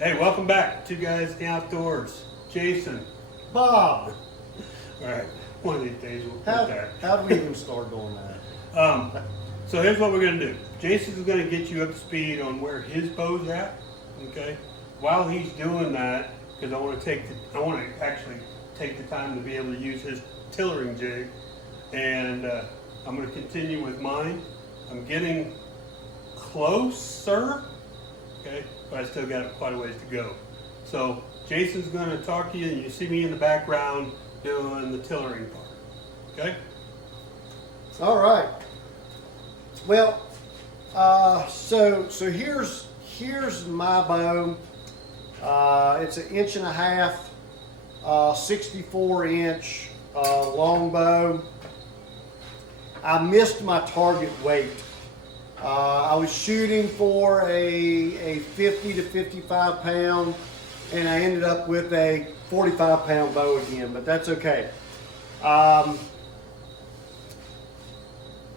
Hey, welcome back. Two Guys in the Outdoors. Jason. Bob, All right, one of these days we'll how, get how do we even start doing that? that. So here's what we're gonna do. Jason's gonna get you up to speed on where his bow's at. Okay. While he's doing that, because I want to actually take the time to be able to use his tillering jig, and I'm gonna continue with mine. I'm getting closer. Okay, but I still got quite a ways to go. So Jason's going to talk to you, and you see me in the background doing the tillering part. Okay? All right. Well, so here's my bow. It's an 1.5 inch, 64 inch long bow. I missed my target weight. I was shooting for a 50 to 55 pound, and I ended up with a 45 pound bow again, but that's okay.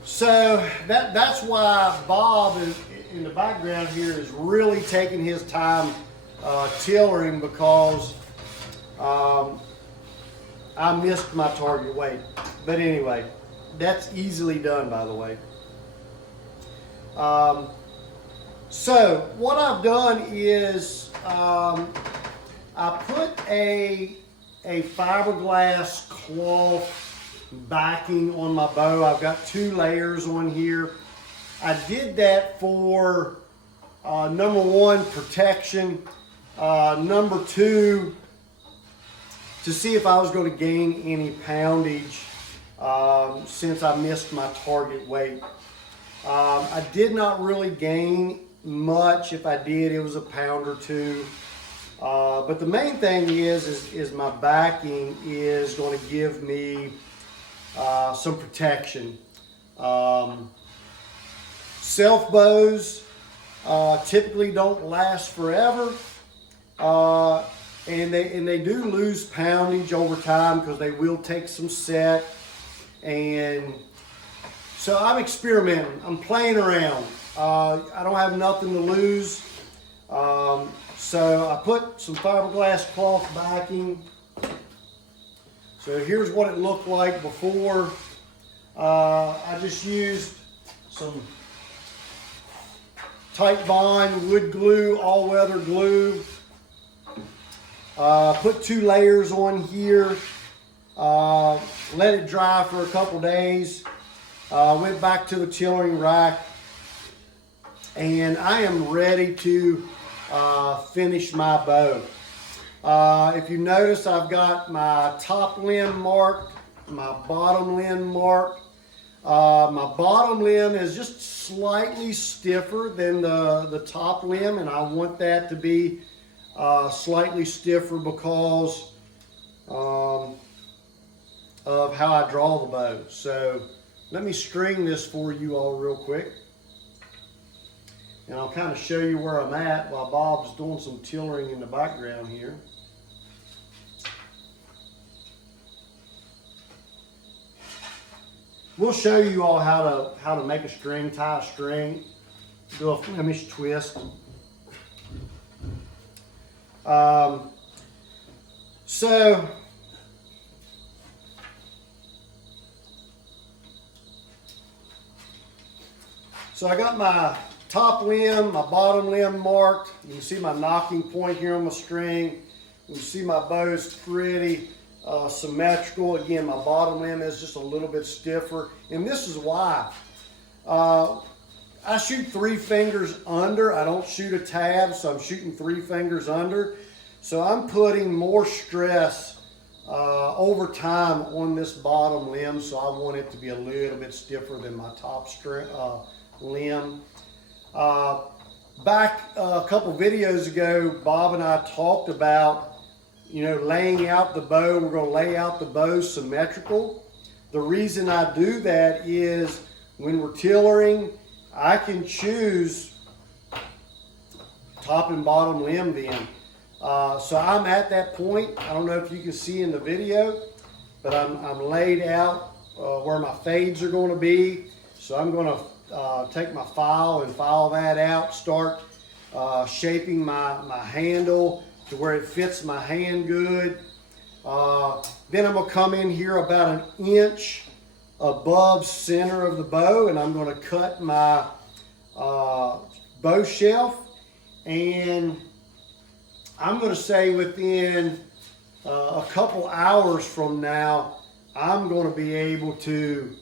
So that's why Bob is in the background here is really taking his time tillering, because I missed my target weight. But anyway, that's easily done, by the way. So what I've done is I put a fiberglass cloth backing on my bow. I've got 2 layers on here. I did that for number 1, protection. Number 2, to see if I was going to gain any poundage since I missed my target weight. I did not really gain much. If I did, it was a pound or 2. But the main thing is my backing is going to give me some protection. Self bows typically don't last forever, and they do lose poundage over time because they will take some set. And so I'm experimenting. I'm playing around. I don't have nothing to lose. So I put some fiberglass cloth backing. So here's what it looked like before. I just used some Titebond wood glue, all-weather glue. Put 2 layers on here. Let it dry for a couple days. Went back to the tillering rack, and I am ready to finish my bow. If you notice, I've got my top limb marked, my bottom limb marked. My bottom limb is just slightly stiffer than the top limb, and I want that to be slightly stiffer because of how I draw the bow. So let me string this for you all real quick. And I'll kind of show you where I'm at while Bob's doing some tillering in the background here. We'll show you all how to make a string, tie a string, do a Flemish twist. So I got my top limb, my bottom limb marked. You can see my knocking point here on my string. You can see my bow is pretty symmetrical. Again, my bottom limb is just a little bit stiffer. And this is why. I shoot 3 fingers under. I don't shoot a tab, so I'm shooting 3 fingers under. So I'm putting more stress over time on this bottom limb, so I want it to be a little bit stiffer than my top limb. Back a couple videos ago, Bob and I talked about, laying out the bow. We're going to lay out the bow symmetrical. The reason I do that is when we're tillering, I can choose top and bottom limb then. So I'm at that point. I don't know if you can see in the video, but I'm laid out where my fades are going to be. So I'm going to take my file and file that out, start shaping my handle to where it fits my hand good. Then I'm gonna come in here about an inch above center of the bow, and I'm gonna cut my bow shelf, and I'm gonna say within a couple hours from now, I'm gonna be able to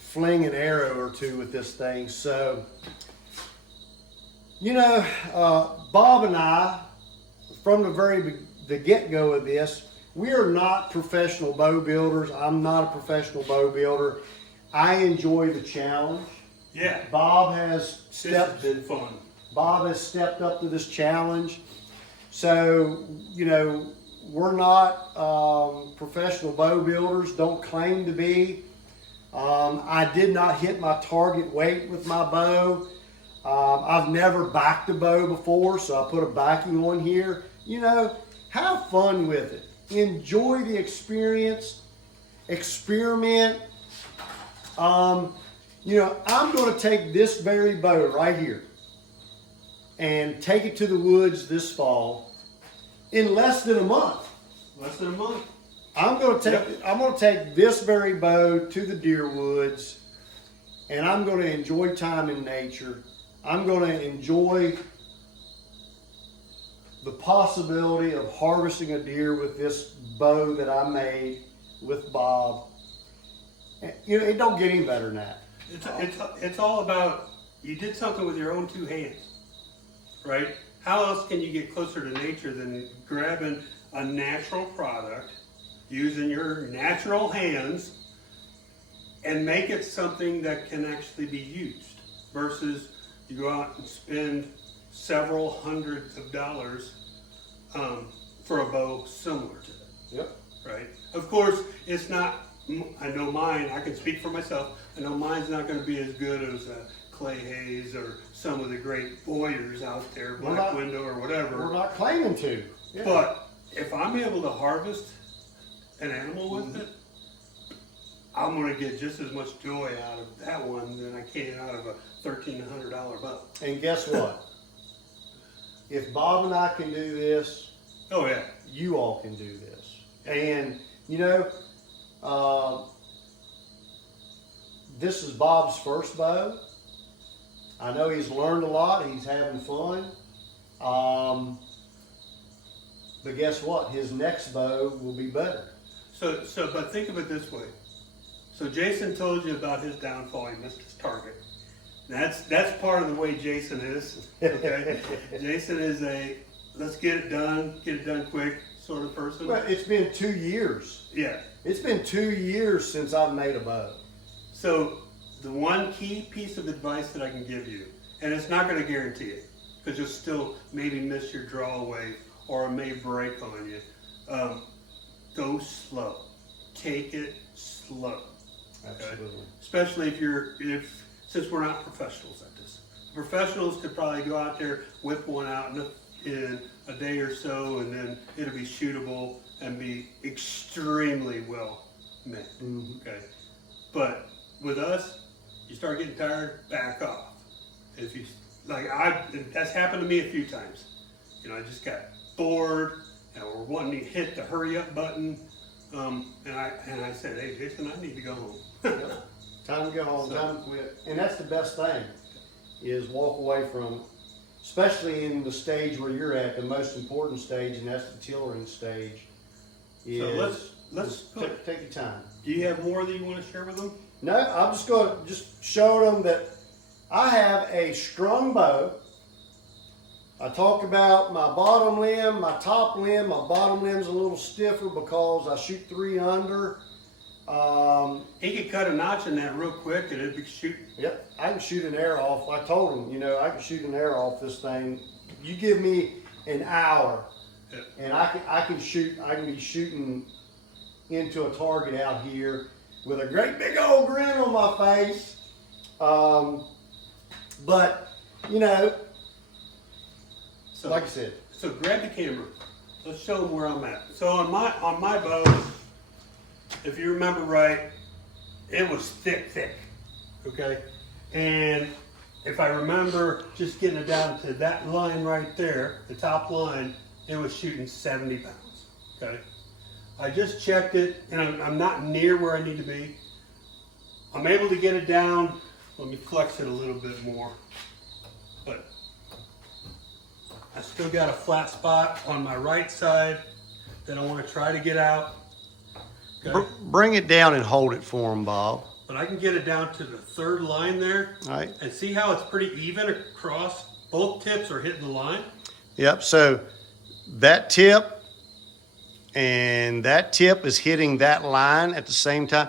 fling an arrow or two with this thing. So, Bob and I, from the get-go of this, we are not professional bow builders. I'm not a professional bow builder. I enjoy the challenge. Yeah. Bob has This has been fun. Bob has stepped up to this challenge. So, we're not professional bow builders, don't claim to be. I did not hit my target weight with my bow. I've never backed a bow before, so I put a backing on here. Have fun with it. Enjoy the experience. Experiment. I'm going to take this very bow right here and take it to the woods this fall in less than a month. Less than a month. I'm going to take this very bow to the deer woods, and I'm going to enjoy time in nature. I'm going to enjoy the possibility of harvesting a deer with this bow that I made with Bob. It don't get any better than that. It's all about, you did something with your own two hands, right? How else can you get closer to nature than grabbing a natural product, using your natural hands, and make it something that can actually be used, versus you go out and spend several hundreds of dollars for a bow similar to it. Yep. Right? Of course, it's not, I know mine, I can speak for myself, I know mine's not going to be as good as Clay Hayes or some of the great Boyers out there, Black Window or whatever. We're not claiming to. Yeah. But if I'm able to harvest an animal with it, I'm going to get just as much joy out of that one than I can out of a $1,300 bow. And guess what? If Bob and I can do this, Oh yeah. you all can do this. And this is Bob's first bow. I know he's learned a lot. He's having fun. But guess what? His next bow will be better. But think of it this way. So Jason told you about his downfall. He missed his target. That's part of the way Jason is. Okay. Jason is a let's get it done quick sort of person. Well, it's been 2 years. Yeah. It's been 2 years since I've made a bow. So the one key piece of advice that I can give you, and it's not going to guarantee it, because you'll still maybe miss your draw away or it may break on you. Go slow. Take it slow. Okay? Absolutely. Especially since we're not professionals at this. Professionals could probably go out there, whip one out in a day or so, and then it'll be shootable and be extremely well made. Mm-hmm. Okay, but with us, you start getting tired, back off. If you that's happened to me a few times. I just got bored and we're wanting to hit the hurry up button, and I said, hey Jason, I need to go home. Yep. Time to go home, time to quit. And that's the best thing, is walk away from, especially in the stage where you're at, the most important stage, and that's the tillering stage. So let's take your time. Do you have more that you want to share with them? No, I'm just going to show them that I have a strung bow. I talk about my bottom limb, my top limb. My bottom limb's a little stiffer because I shoot 3 under. He could cut a notch in that real quick and it'd be shooting. Yep, I can shoot an arrow off. I told him, I can shoot an arrow off this thing. You give me an hour, and I can be shooting into a target out here with a great big old grin on my face. But So, like I said, so grab the camera. Let's show them where I'm at. So on my bow, if you remember right, it was thick, okay? And if I remember just getting it down to that line right there, the top line, it was shooting 70 pounds, okay? I just checked it, and I'm not near where I need to be. I'm able to get it down. Let me flex it a little bit more. But I still got a flat spot on my right side that I want to try to get out. Okay? Bring it down and hold it for him, Bob. But I can get it down to the third line there. All right. And see how it's pretty even across? Both tips are hitting the line. Yep, so that tip and that tip is hitting that line at the same time.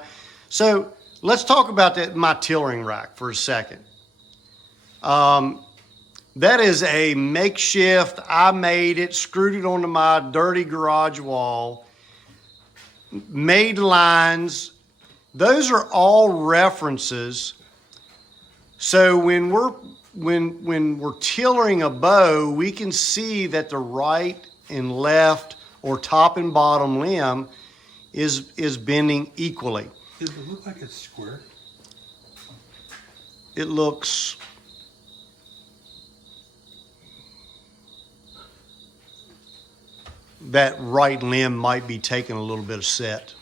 So let's talk about my tillering rack for a second. That is a makeshift. I made it, screwed it onto my dirty garage wall, made lines. Those are all references. So when we're tillering a bow, we can see that the right and left or top and bottom limb is bending equally. Does it look like it's square? It looks that right limb might be taking a little bit of set.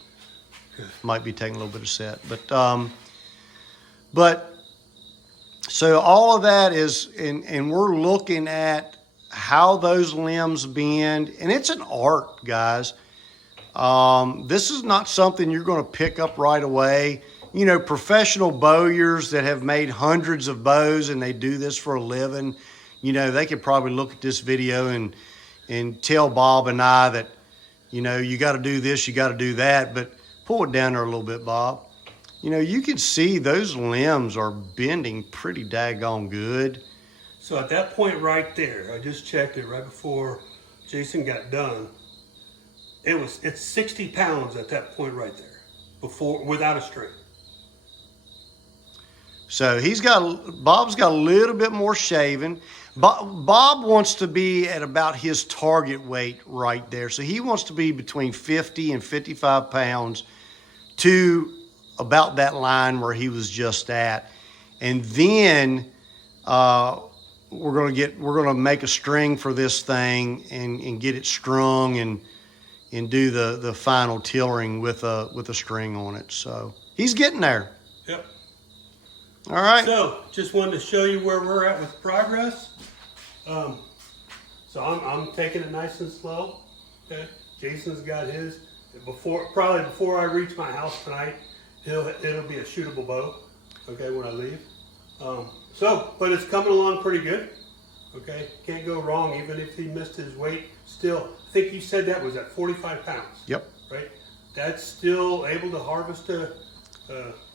Might be taking a little bit of set, but so all of that is, and we're looking at how those limbs bend, and it's an art, guys. This is not something you're going to pick up right away. You know, professional bowyers that have made hundreds of bows and they do this for a living, you know, they could probably look at this video and tell Bob and I that, you know, you got to do this, you got to do that, but pull it down there a little bit, Bob. You know, you can see those limbs are bending pretty daggone good. So at that point right there, I just checked it right before Jason got done. It's 60 pounds at that point right there, before without a string. So Bob's got a little bit more shaving. Bob wants to be at about his target weight right there. So he wants to be between 50 and 55 pounds to about that line where he was just at. And then we're gonna make a string for this thing and get it strung and do the final tillering with a string on it. So he's getting there. Yep. All right. So just wanted to show you where we're at with progress. So I'm taking it nice and slow. Okay. Jason's got his. Probably before I reach my house tonight, it'll be a shootable bow. Okay, when I leave. But it's coming along pretty good. Okay, can't go wrong even if he missed his weight. Still, I think you said that was at 45 pounds. Yep. Right. That's still able to harvest a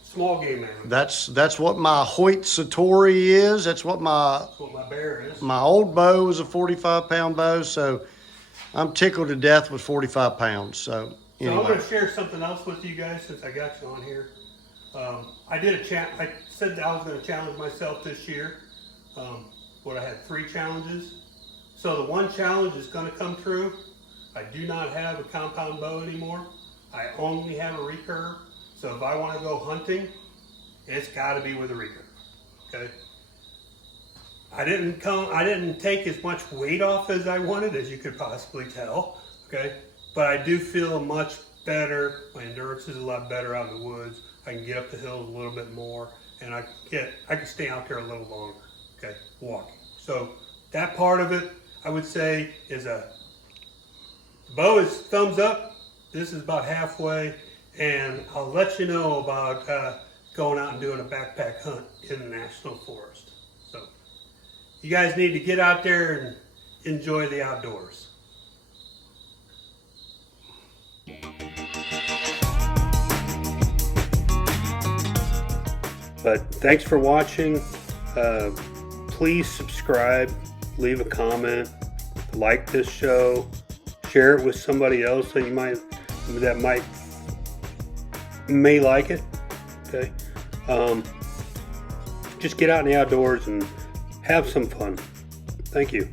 small game animal. That's what my Hoyt Satori is. That's what my bear is. My old bow was a 45-pound bow, so I'm tickled to death with 45 pounds. So anyway. So I'm going to share something else with you guys since I got you on here. I said that I was going to challenge myself this year. I had 3 challenges. So the one challenge is going to come true. I do not have a compound bow anymore. I only have a recurve. So if I want to go hunting, it's got to be with a recurve. Okay. I didn't take as much weight off as I wanted, as you could possibly tell. Okay. But I do feel much better. My endurance is a lot better out in the woods. I can get up the hills a little bit more, and I can stay out there a little longer. Okay, walking. So that part of it, I would say, is the bow is thumbs up. This is about halfway, and I'll let you know about going out and doing a backpack hunt in the National Forest. So you guys need to get out there and enjoy the outdoors. But thanks for watching. Please subscribe, leave a comment, like this show, share it with somebody else that may like it. Okay. Just get out in the outdoors and have some fun. Thank you.